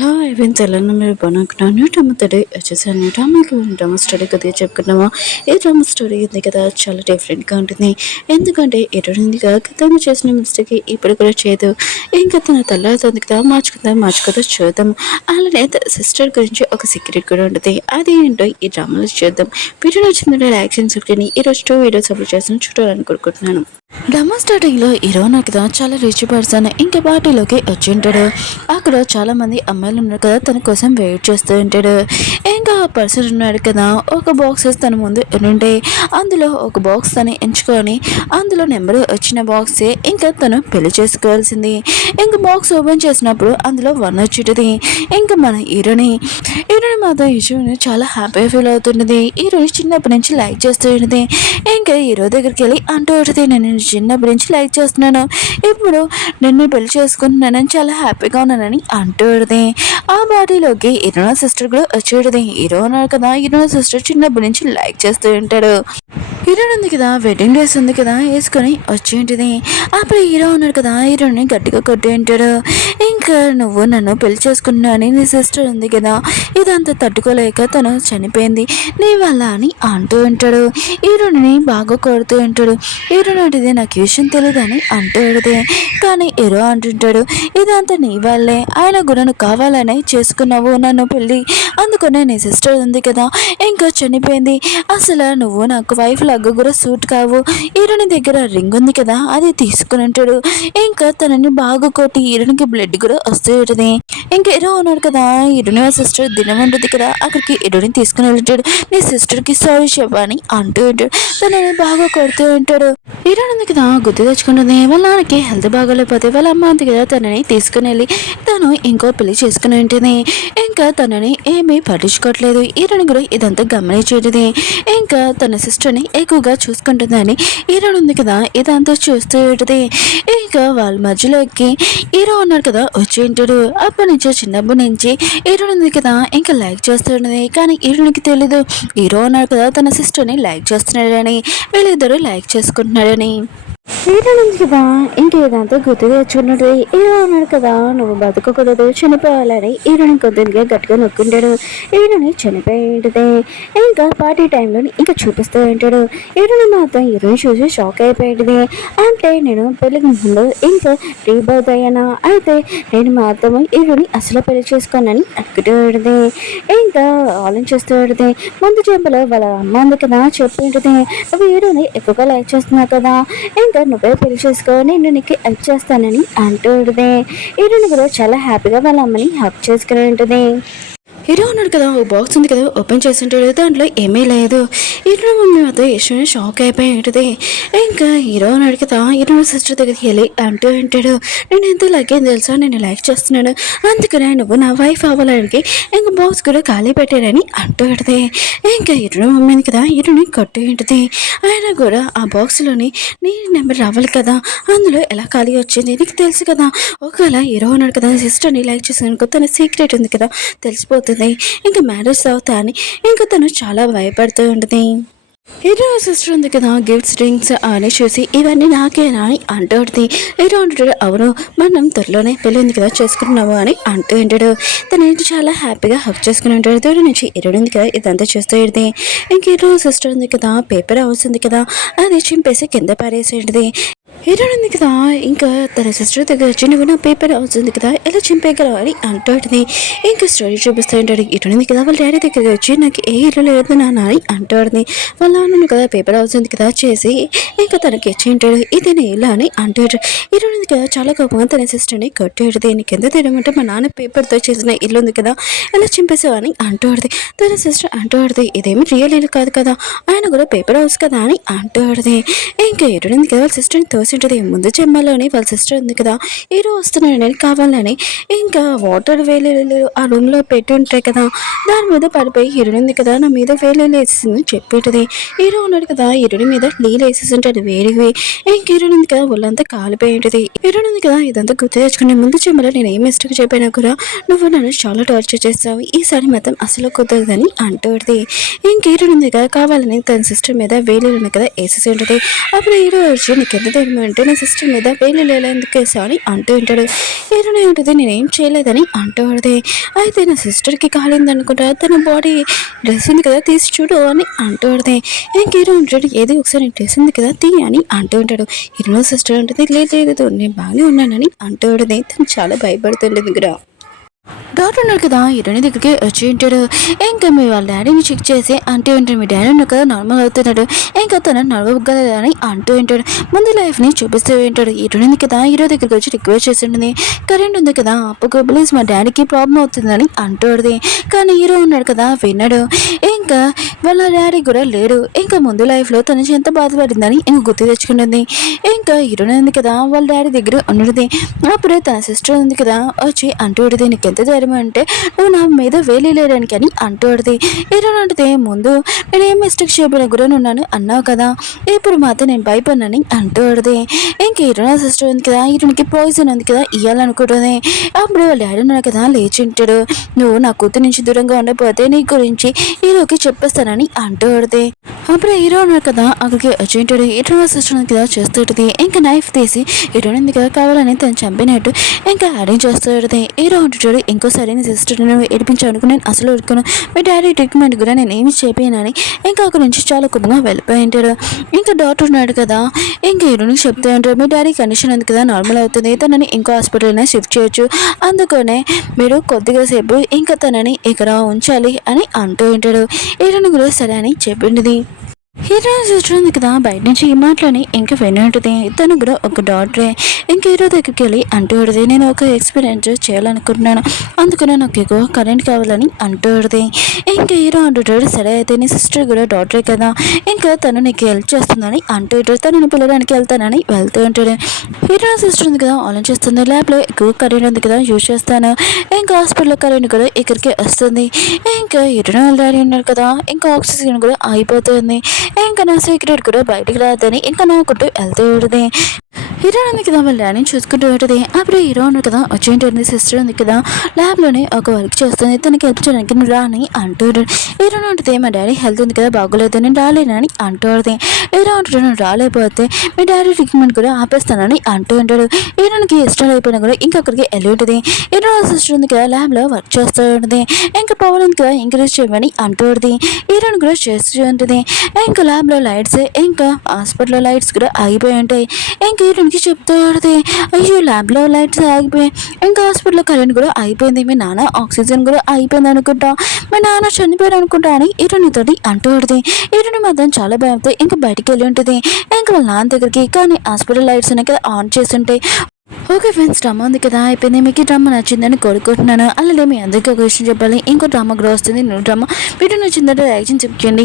Hello even Telangana మీరు బాగున్నాను drama study వచ్చేసాను డ్రామా స్టడీ కొద్దిగా చెప్పుకున్నామా ఈ డ్రామా స్టోరీ ఉంది కదా చాలా డిఫరెంట్గా ఉంటుంది. ఎందుకంటే ఎటువంటిగా గతంలో చేసిన మిస్టేక్ ఇప్పుడు కూడా చేయదు. ఇంకా తన తల్లి కదా మార్చుకుందా చూద్దాం. అలానే సిస్టర్ గురించి ఒక సీక్రెట్ కూడా ఉంటుంది. అది ఏంటో ఈ డ్రామాలో చూద్దాం. వీడియో నచ్చిందంటే లైక్ చేసి సబ్స్క్రైబ్ ఈరోజు 2 వీడియోస్ అప్లోడ్ చేసి చూడాలనుకుంటున్నాను. డ్రామా స్టార్టింగ్ లో హీరోనా కదా చాలా రిచ్ పర్సన్ ఇంకా పార్టీలోకి వచ్చి ఉంటాడు. అక్కడ చాలా మంది అమ్మాయిలు ఉన్నారు కదా తన కోసం వెయిట్ చేస్తూ ఉంటాడు. ఇంకా ఆ పర్సన్ ఉన్నాడు కదా ఒక బాక్సెస్ తన ముందు ఉంటే అందులో ఒక బాక్స్ తను ఎంచుకొని అందులో నెంబర్ వచ్చిన బాక్సే ఇంకా తను పెళ్లి చేసుకోవాల్సింది. ఇంకా బాక్స్ ఓపెన్ చేసినప్పుడు అందులో 1 వచ్చేటది. ఇంకా మన హీరోని మాత్రం హీరోని చాలా హ్యాపీగా ఫీల్ అవుతున్నది. హీరోని చిన్నప్పటి నుంచి లైక్ చేస్తూ ఉన్నది. ఇంకా హీరో దగ్గరికి వెళ్ళి అంటూ ఉంటుంది, నేను చిన్నప్పటి నుంచి లైక్ చేస్తున్నాను, ఇప్పుడు నిన్ను పెళ్లి చేసుకుంటున్నానని చాలా హ్యాపీగా ఉన్నానని అంటూ ఉంటుంది. ఆ పార్టీలోకి హీరో సిస్టర్ కూడా వచ్చేది. హీరో ఉన్నారు కదా హీరో సిస్టర్ చిన్నప్పటి నుంచి లైక్ చేస్తూ ఉంటాడు. హీరోయిన్ ఉంది కదా వెడ్డింగ్ డ్రెస్ ఉంది కదా వేసుకొని వచ్చి ఉంటుంది. అప్పుడు హీరో ఉన్నాడు కదా హీరోని గట్టిగా కొట్టి ఉంటాడు. ఇంకా నువ్వు నన్ను పెళ్లి చేసుకున్నా అని నీ సిస్టర్ ఉంది కదా ఇదంతా తట్టుకోలేక తను చనిపోయింది నీ వల్ల అని అంటూ ఉంటాడు. హీరోని బాగా కొడుతూ ఉంటాడు. హీరోని అంటే నాకు ఈ విషయం తెలియదు అని అంటూ ఉంటుంది. కానీ హీరో అంటుంటాడు, ఇదంతా నీ వల్లే, ఆయన కూడా నువ్వు కావాలనే చేసుకున్నావు నన్ను పెళ్ళి, అందుకనే నీ సిస్టర్ ఉంది కదా ఇంకా చనిపోయింది, అసలు నువ్వు నాకు వైఫ్ లాగా కూడా సూట్ కావు, హీరోని దగ్గర రింగ్ ఉంది కదా అది తీసుకుని ఉంటాడు. ఇంకా తనని బాగా కొట్టి హీరోనికి బ్లడ్ కూడా వస్తూ ఉంటుంది. ఇంకా హీరో ఉన్నాడు కదా హీరోని సిస్టర్ దినం ఉంటుంది కదా అక్కడికి హీరోని తీసుకుని వెళ్తాడు. నీ సిస్టర్కి సారీ చెప్పని అంటూ ఉంటాడు. తనని బాగా కొడుతూ ఉంటాడు. హీరోయిన్ ఉంది కదా గుర్తు తెచ్చుకుంటుంది. వాళ్ళ నాన్నకి హెల్త్ బాగోలేకపోతే వాళ్ళ అమ్మ ఉంది కదా తనని తీసుకుని వెళ్ళి తను ఇంకో పెళ్లి చేసుకుని ఉంటుంది. ఇంకా తనని ఏమీ పట్టించుకోవట్లేదు. హీరోని కూడా ఇదంతా గమనించేది. ఇంకా తన సిస్టర్ని ఎక్కువగా చూసుకుంటుందని హీరోయిన్ ఉంది కదా ఇదంతా చూస్తూ ఉంటుంది. ఇంకా వాళ్ళ మధ్యలోకి హీరో ఉన్నాడు కదా వచ్చి ఉంటాడు. అప్పటి నుంచి చిన్నప్పటి నుంచి హీరోయిన్ ఉంది కదా ఇంకా లైక్ చేస్తుండేది. కానీ హీరోనికి తెలీదు హీరో ఉన్నాడు కదా తన సిస్టర్ని లైక్ చేస్తున్నాడని, వీళ్ళిద్దరూ లైక్ చేసుకుంటున్నాడని. హీరో ఉంది కదా ఇంకేదంతా గుర్తు తెచ్చుకున్నాడు. హీరో అన్నాడు కదా నువ్వు బతకకూడదు చనిపోవాలని హీరోని కొద్దిగా గట్టిగా నొక్కుంటాడు. హీరోని చనిపోయి ఉంటుంది. ఇంకా పార్టీ టైంలో ఇంకా చూపిస్తూ ఉంటాడు. హీరోని మాత్రం హీరోని చూసి షాక్ అయిపోయింది. అంటే నేను పెళ్లికి ముందు ఇంకా రీబర్త్ అయ్యానా, అయితే నేను మాత్రం హీరోని అసలు పెళ్లి చేసుకోనని అడుగుతూ ఉంటుంది. ఇంకా ఆలోచిస్తూ ఉంటుంది. ముందు చెంపలో వాళ్ళ అమ్మ ఉంది కదా చెప్పి ఉంటుంది, నువ్వు హీరోని ఎక్కువగా లైక్ చేస్తున్నావు కదా ఇంకా నువ్వే పెళ్లి చేసుకో నేను నీకు హెల్ప్ చేస్తానని అంటూ ఉంటుంది. హీరోని కూడా చాలా హ్యాపీగా వాళ్ళ అమ్మని హెల్ప్ చేసుకుని ఉంటుంది. హీరో ఉన్నాడు కదా ఓ బాక్స్ ఉంది కదా ఓపెన్ చేసి ఉంటాడు. దాంట్లో ఏమీ లేదు. హీరో మమ్మీ మాత్రం యశ్వని షాక్ అయిపోయి ఉంటుంది. ఇంకా హీరో ఉన్నాడు కదా హీరో సిస్టర్ దగ్గరికి వెళ్ళి అంటూ ఉంటాడు, నేను ఎంత లైక్ తెలుసా, నేను లైక్ చేస్తున్నాను, అందుకనే నువ్వు నా వైఫ్ అవ్వాలనికి ఇంకా బాక్స్ కూడా ఖాళీ పెట్టారని అంటూ ఉంటుంది. ఇంకా హీరో మమ్మీని కదా హీరోని కొట్టి ఉంటుంది. ఆయన కూడా ఆ బాక్స్లోని నీ నెంబర్ రావాలి కదా, అందులో ఎలా ఖాళీ వచ్చింది నీకు తెలుసు కదా, ఒకవేళ హీరో ఉన్నాడు కదా సిస్టర్ని లైక్ చేసిన తన సీక్రెట్ ఉంది కదా తెలిసిపోతుంది, ఇంకా మ్యారేజ్ అవుతా అని ఇంకా తను చాలా భయపడుతూ ఉంటుంది. హీరో సిస్టర్ ఉంది కదా గిఫ్ట్స్ డ్రింక్స్ అని చూసి ఇవన్నీ నాకేనా అని అంటూ ఉంటుంది. హీరో అంటాడు, అవును మనం త్వరలోనే పెళ్ళి ఉంది కదా చేసుకున్నాము అని అంటూ ఉంటాడు. తనేంటి చాలా హ్యాపీగా హక్ చేసుకుని ఉంటాడు. దూరం నుంచి హీరో ఉంది కదా ఇదంతా చూస్తూ ఉంటుంది. ఇంక హీరో సిస్టర్ ఉంది కదా పేపర్ హౌస్ ఉంది కదా అది చింపేసి కింద పారేసేది. హీరో ఉంది కదా ఇంకా తన సిస్టర్ దగ్గర వచ్చి నువ్వు నా పేపర్ హౌస్ ఉంది కదా ఎలా చింపేయగలవు అని అంటుంది. ఇంకా స్టోరీ చూపిస్తూ ఉంటాడు. హీరో ఉంది కదా వాళ్ళ డాడీ దగ్గర వచ్చి నాకు ఏ హీరో లేదు నాన్న అని అంటుంది. వాళ్ళ నాన్న కదా పేపర్ హౌస్ ఉంది కదా చేసి ఇంకా తనకి ఇచ్చి ఉంటాడు. ఇది నేను ఇలా అని అంటాడు. హీరో ఉంది కదా చాలా కోపంగా తన సిస్టర్ని కొట్టాడు. నీకు ఎంత తెలియమంటే మా నాన్న పేపర్తో చేసిన ఇల్లు ఉంది కదా ఎలా చింపేసావు అని అంటుంది. తన సిస్టర్ అంటుంది, ఇదేమి రియల్ ఇల్లు కాదు కదా, ఆయన కూడా పేపర్ హౌస్ కదా అని అంటుంది. ఇంకా హీరో ఉంది కదా వాళ్ళ సిస్టర్ని తోసింటుంది. ముందు చెమ్మలోని వాళ్ళ సిస్టర్ ఉంది కదా హీరో వస్తున్నాడని కావాలని ఇంకా వాటర్ వేలు ఆ రూమ్లో పెట్టి ఉంటాయి కదా దాని మీద పడిపోయి హీరోయిన్ ఉంది కదా నా మీద వేలు వేసేసిందని చెప్పేటది. హీరో ఉన్నాడు కదా హీరోయిన్ మీద నీళ్ళు వేసేసి ఉంటాడు వేడివి. ఇంక హీరోయిన్ ఉంది కదా వాళ్ళంతా కాలిపోయి ఉంటుంది. హీరోయిన్ ఉంది కదా ఇదంతా గుర్తు తెచ్చుకుని ముందు చెమ్మలో నేను ఏ మిస్టేక్ చెప్పినా కూడా నువ్వు నన్ను చాలా టార్చర్ చేస్తావు, ఈసారి మాత్రం అసలు కుదరదని అంటుంది. ఇంక హీరోయిన్ ఉంది కదా కావాలని తన సిస్టర్ మీద వేలు ఉంది కదా వేసేసి ఉంటుంది. అప్పుడు హీరో వచ్చి నీకు ఎంత అంటే నా సిస్టర్ మీద వేలు లేలేందుకు వేసా అని అంటూ ఉంటాడు. హీరోని ఉంటుంది నేనేం చేయలేదని అంటూ ఉంటుంది. అయితే నా సిస్టర్కి కాలింది అనుకుంటా తన బాడీ డ్రెస్ ఉంది కదా తీసి చూడు అని అంటూ ఉంటుంది. ఇంక హీరో ఉంటాడు ఏది ఒకసారి డ్రెస్ ఉంది కదా తీ అని అంటూ ఉంటాడు. హీరో సిస్టర్ ఉంటుంది లేదు లేదు నేను బాగానే ఉన్నానని అంటూ ఉంటుంది. తను చాలా భయపడుతుండేది దగ్గర డాక్టర్ ఉన్నారు కదా హీరోని దగ్గరికి వచ్చి ఉంటాడు. ఇంకా మీ వాళ్ళ డాడీని చెక్ చేసి అంటూ ఉంటాడు మీ డాడీ ఉన్నారు కదా నార్మల్ అవుతున్నాడు ఇంకా తను నడవగలదని అంటూ ఉంటాడు. ముందు లైఫ్ని చూపిస్తూ ఉంటాడు. హీరోని కదా హీరో దగ్గరికి వచ్చి రిక్వెస్ట్ చేసి ఉంటుంది కరెంట్ ఉంది కదా అప్పుకు ప్లీజ్ మా డాడీకి ప్రాబ్లం అవుతుందని అంటుంది. కానీ హీరో ఉన్నాడు కదా విన్నాడు. ఇంకా వాళ్ళ డాడీ కూడా లేడు. ఇంకా ముందు లైఫ్లో తను ఎంత బాధపడిందని ఇంకా గుర్తు తెచ్చుకుంటుంది. ఇంకా హీరోని ఉంది కదా వాళ్ళ డాడీ దగ్గర ఉన్నది. అప్పుడే తన సిస్టర్ ఉంది కదా వచ్చి అంటూ ఉంటుంది నీకు ఎంత ధైర్యం అంటే నువ్వు నా మీద వేలేయడానికి అని అంటూడిది. హీరోనంటే ముందు నేను ఏం మిస్టేక్ చేయబోయిన గురనున్నాను అన్నావు కదా ఇప్పుడు మాత్రం నేను భయపడినని అంటూడిది. ఇంక హీరోనా సిస్టర్ ఉంది కదా హీరోనికి పాయిజన్ ఉంది కదా ఇవ్వాలనుకుంటుంది. అప్పుడు వాళ్ళ డాడీ ఉన్నాడు కదా లేచి ఉంటాడు. నువ్వు నా కూతురు నుంచి దూరంగా ఉండకపోతే నీ గురించి హీరోకి చెప్పేస్తానని అంటూడిది. అప్పుడు హీరో ఉన్నాడు కదా అక్కడికి వచ్చి ఉంటాడు. హీరోనా సిస్టర్ ఉంది కదా చేస్తుంటుంది. ఇంకా నైఫ్ తీసి హీరోని ఉంది కదా కావాలని తను చంపినట్టు ఇంకా అరేంజ్ చేస్తుంది. హీరో ఉంటాడు ఇంకోసారి నీ సిస్టర్ని ఏడిపించాను నేను అసలు ఉడుకును మీ డాడీ ట్రీట్మెంట్ కూడా నేను ఏమి చేపినానని ఇంకా అక్కడి నుంచి చాలా కొద్దిగా వెళ్ళిపోయి ఉంటాడు. ఇంకా డాక్టర్ ఉన్నాడు కదా ఇంకా హీరోనికి చెప్తూ ఉంటాడు మీ డాడీ కండిషన్ ఉంది కదా నార్మల్ అవుతుంది తనని ఇంకో హాస్పిటల్నే షిఫ్ట్ చేయొచ్చు అందుకనే మీరు కొద్దిగా సేపు ఇంకా తనని ఇక్కడ ఉంచాలి అని అంటూ ఉంటాడు. హీరోని కూడా సరే అని చెప్పింది. హీరో సిస్టర్ ఉంది కదా బయట నుంచి ఈ మాటలని ఇంకా వినంటుంది. తను కూడా ఒక డాక్టరే. ఇంక హీరో దగ్గరికి వెళ్ళి అంటూడిది నేను ఒక ఎక్స్పీరియన్స్ చేయాలనుకుంటున్నాను అందుకనే నాకు ఎక్కువ కరెంట్ కావాలని అంటూడిది. ఇంకా హీరో అంటుంటాడు సరే అయితే నీ సిస్టర్ కూడా డాక్టరే కదా ఇంకా తను నీకు హెల్ప్ చేస్తుందని అంటుంటాడు. తనని పిల్లడానికి వెళ్తానని వెళ్తూ ఉంటాడు. హీరో సిస్టర్ ఉంది కదా ఆలోచిస్తుంది ల్యాబ్లో ఎక్కువ కరెంట్ ఉంది కదా యూజ్ చేస్తాను ఇంకా హాస్పిటల్లో కరెంట్ కూడా ఇక్కడికి వస్తుంది. ఇంకా హీరో డాడీ ఉన్నారు కదా ఇంకా ఆక్సిజన్ కూడా అయిపోతుంది. ఇంకా నా సీక్రెట్ కూడా బయటకు రాదని ఇంకా నవ్వుకుంటూ వెళ్తూ ఉంటుంది. హీరో ఉంది కదా వాళ్ళ డాడీని చూసుకుంటూ ఉంటుంది. అప్పుడు హీరో ఉంది కదా వచ్చి ఉంటుంది సిస్టర్ ఉంది కదా ల్యాబ్లోనే ఒక వర్క్ చేస్తుంది తనకి హెల్ప్ చేయడానికి నువ్వు రా అని అంటాడు. హీరో ఉంటుంది మా డాడీ హెల్త్ ఉంది కదా బాగోలేదు నేను రాలేనని అంటుంది. హీరో ఉంటుంది నువ్వు రాలేకపోతే మీ డాడీ ట్రీట్మెంట్ కూడా ఆపేస్తానని అంటూ ఉంటాడు. హీరోకి ఇష్టం అయిపోయినా కూడా ఇంకా అక్కడికి వెళ్ళి ఉంటుంది. హీరో సిస్టర్ ఉంది కదా ల్యాబ్లో వర్క్ చేస్తూ ఉంటుంది. ఇంకా పవన్ ఉంది కదా ఎంకరేజ్ చేయమని అంటుంది. హీరోని కూడా చేస్తూ ఉంటుంది. ఇంకా ల్యాబ్లో లైట్స్ ఇంకా హాస్పిటల్లో లైట్స్ కూడా ఆగిపోయి ఉంటాయి. ఇంకా హీరోనికి చెప్తూ ఉంటుంది అయ్యో ల్యాబ్లో లైట్స్ ఆగిపోయాయి ఇంకా హాస్పిటల్లో కరెంట్ కూడా అయిపోయింది మీ నాన్న ఆక్సిజన్ కూడా అయిపోయింది అనుకుంటా మీ నాన్న చనిపోయారు అనుకుంటా అని హీరోనితో అంటూ ఉంటుంది. హీరోని మాత్రం చాలా భయంతో ఇంకా బయటికి వెళ్ళి ఉంటుంది. ఇంకా వాళ్ళ నాన్న దగ్గరికి కానీ హాస్పిటల్ లైట్స్ ఉన్నాయి కదా ఆన్ చేసి ఉంటాయి. ఓకే ఫ్రెండ్స్ డ్రామా ఉంది కదా అయిపోయింది మీకు డ్రామా నచ్చిందని కోరుకుంటున్నాను. అలాగే మీ అందరికీ ఒక విషయం చెప్పాలి ఇంకో డ్రామా కూడా వస్తుంది న్యూ డ్రామా వీడియో నచ్చిందంటే లైక్ చేసి చెప్పించండి.